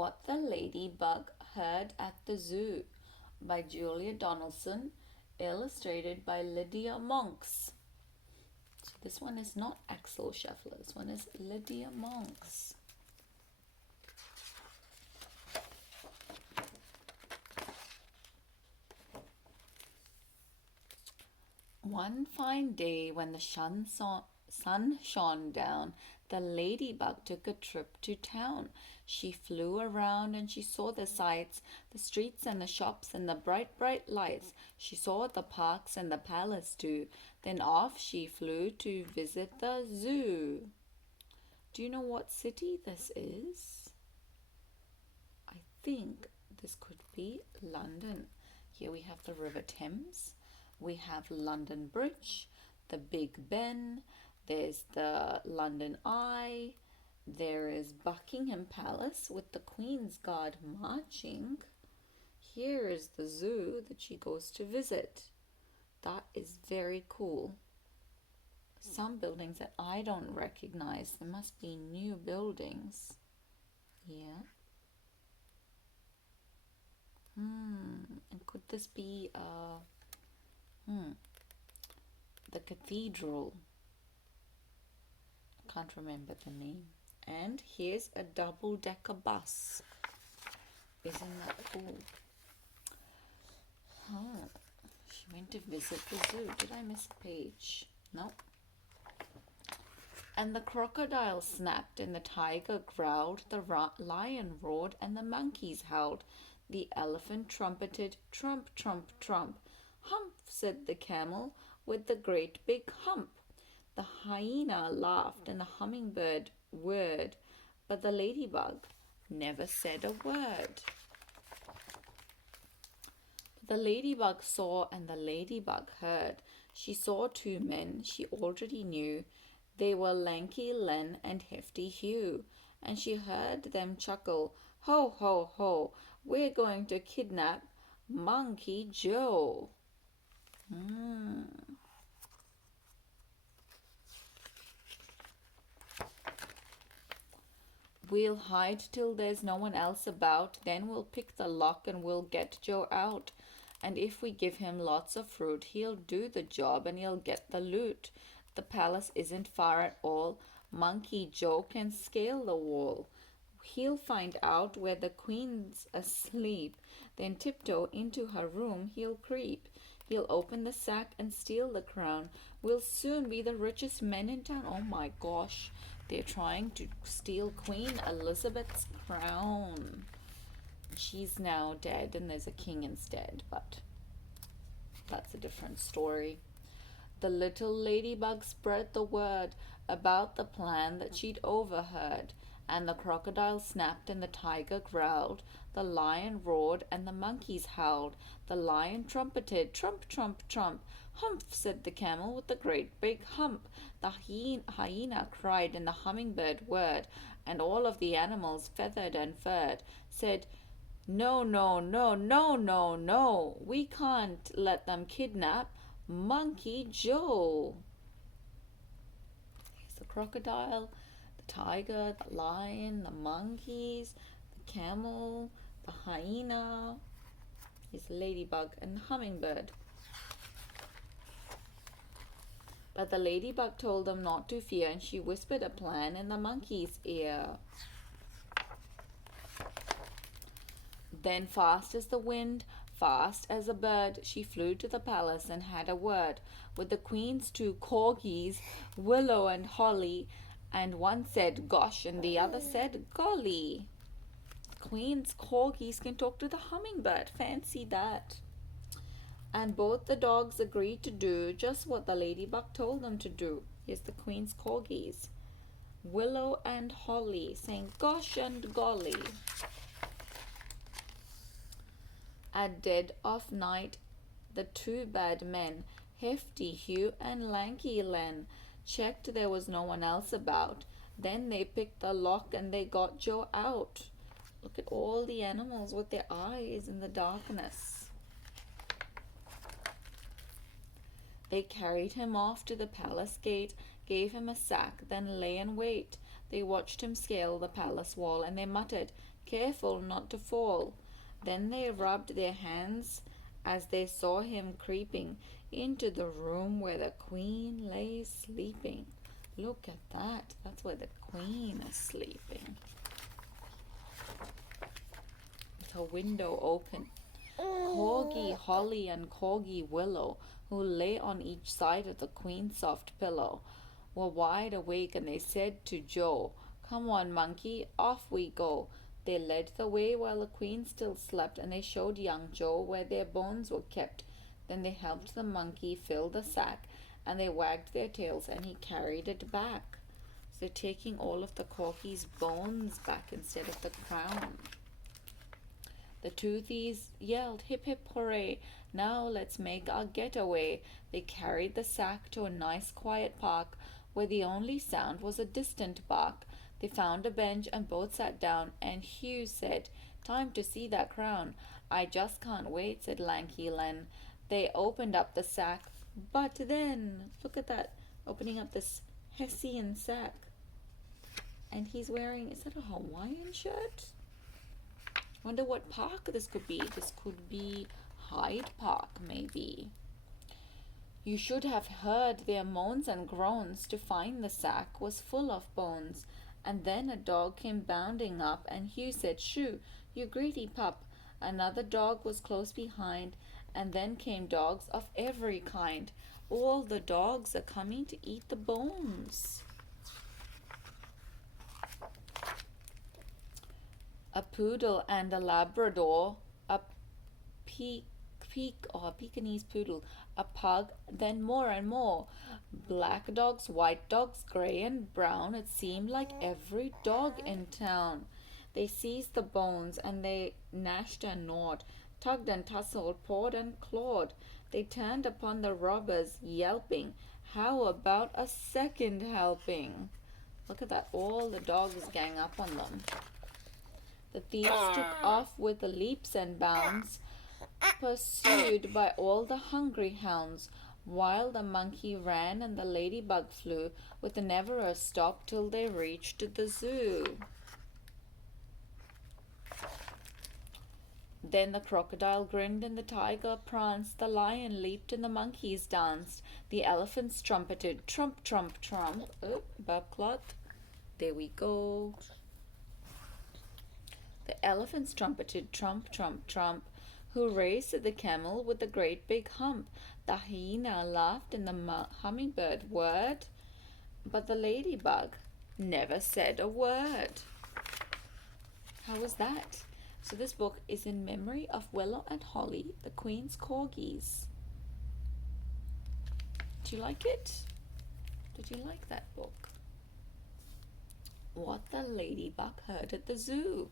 What the Ladybug Heard at the Zoo by Julia Donaldson, illustrated by Lydia Monks. So this one is not Axel Scheffler, this one is Lydia Monks. One fine day when the sun shone down, the ladybug took a trip to town. She flew around and she saw the sights, the streets and the shops and the bright, bright lights. She saw the parks and the palace too. Then off she flew to visit the zoo. Do you know what city this is? I think this could be London. Here we have the River Thames. We have London Bridge, the Big Ben, there's the London Eye, there is Buckingham Palace with the Queen's Guard marching. Here is the zoo that she goes to visit. That is very cool. Some buildings that I don't recognize, there must be new buildings. Yeah. And could this be the cathedral? I can't remember the name. And here's a double-decker bus. Isn't that cool? She went to visit the zoo. Did I miss a page? No. And the crocodile snapped, and the tiger growled, the lion roared, and the monkeys howled. The elephant trumpeted, trump, trump, trump. Humph, said the camel, with the great big hump. The hyena laughed, and the hummingbird whirred, but the ladybug never said a word. The ladybug saw, and the ladybug heard. She saw two men she already knew. They were Lanky Len and Hefty Hugh, and she heard them chuckle, ho, ho, ho, we're going to kidnap Monkey Joe. We'll hide till there's no one else about, then we'll pick the lock and we'll get Joe out. And if we give him lots of fruit, he'll do the job and he'll get the loot. The palace isn't far at all. Monkey Joe can scale the wall. He'll find out where the queen's asleep. Then tiptoe into her room he'll creep. He'll open the sack and steal the crown. We'll soon be the richest men in town. Oh my gosh, they're trying to steal Queen Elizabeth's crown. She's now dead and there's a king instead, but that's a different story. The little ladybug spread the word about the plan that she'd overheard, and the crocodile snapped and the tiger growled, the lion roared and the monkeys howled, the lion trumpeted, trump, trump, trump. Humph, said the camel with the great big hump. The hyena cried and the hummingbird whirred, and all of the animals, feathered and furred, said, no, no, no, no, no, no, we can't let them kidnap Monkey Joe. Here's the crocodile, the tiger, the lion, the monkeys, the camel, the hyena. Here's the ladybug and the hummingbird. But the ladybug told them not to fear, and she whispered a plan in the monkey's ear. Then fast as the wind, fast as a bird, she flew to the palace and had a word with the queen's two corgis, Willow and Holly, and one said gosh and the other said golly. Queen's corgis can talk to the hummingbird, fancy that. And both the dogs agreed to do just what the ladybug told them to do. Here's the queen's corgis, Willow and Holly, saying gosh and golly. At dead of night, the two bad men, Hefty Hugh and Lanky Len, checked there was no one else about. Then they picked the lock and they got Joe out. Look at all the animals with their eyes in the darkness. They carried him off to the palace gate, gave him a sack, then lay in wait. They watched him scale the palace wall, and they muttered, "Careful not to fall." Then they rubbed their hands as they saw him creeping into the room where the queen lay sleeping. Look at that. That's where the queen is sleeping. With her window open. Corgi Holly and Corgi Willow, who lay on each side of the queen's soft pillow, were wide awake, and they said to Joe, "Come on, monkey, off we go." They led the way while the queen still slept, and they showed young Joe where their bones were kept. Then they helped the monkey fill the sack, and they wagged their tails, and he carried it back. So taking all of the corky's bones back instead of the crown. The two thieves yelled, "Hip hip hooray, now let's make our getaway." They carried the sack to a nice quiet park, where the only sound was a distant bark. They found a bench and both sat down, and Hugh said, "Time to see that crown." "I just can't wait," said Lanky Len. They opened up the sack, but then, look at that, opening up this Hessian sack. And he's wearing, is that a Hawaiian shirt? Wonder what park this could be. This could be Hyde Park, maybe. You should have heard their moans and groans to find the sack was full of bones. And then a dog came bounding up, and Hugh said, "Shoo, you greedy pup." Another dog was close behind, and then came dogs of every kind. All the dogs are coming to eat the bones. A poodle and a Labrador, a Pekingese poodle, a pug, then more and more. Black dogs, white dogs, grey and brown. It seemed like every dog in town. They seized the bones, and they gnashed and gnawed, tugged and tussled, pawed and clawed. They turned upon the robbers, yelping, "How about a second helping?" Look at that, all the dogs gang up on them. The thieves took off with leaps and bounds, pursued by all the hungry hounds, while the monkey ran and the ladybug flew, with never a stop till they reached the zoo. Then the crocodile grinned and the tiger pranced, the lion leaped and the monkeys danced, the elephants trumpeted, trump, trump, trump. Oh, burp clot. There we go. The elephants trumpeted, trump, trump, trump. Hooray, said the camel with the great big hump. The hyena laughed and the hummingbird whirred, but the ladybug never said a word. How was that? So this book is in memory of Willow and Holly, the Queen's corgis. Do you like it? Did you like that book? What the ladybug heard at the zoo.